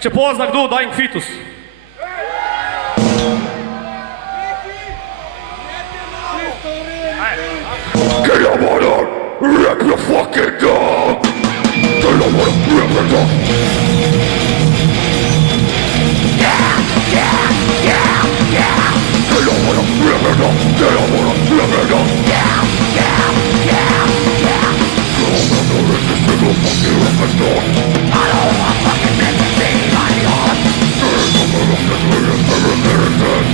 Czy poznak do dying fetus? Get up on it! Rip your fucking dog! Get up on it! Rip your dog! Yeah! Yeah! Yeah! Yeah! Get up on it! Rip your dog! Get up on it! Rip your dog! Yeah! Yeah! Yeah! Yeah! Don't ever resist me, go fucking rip your dog! I don't want fucking men to see my heart! There's no more of this way as ever there is this!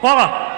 Fala!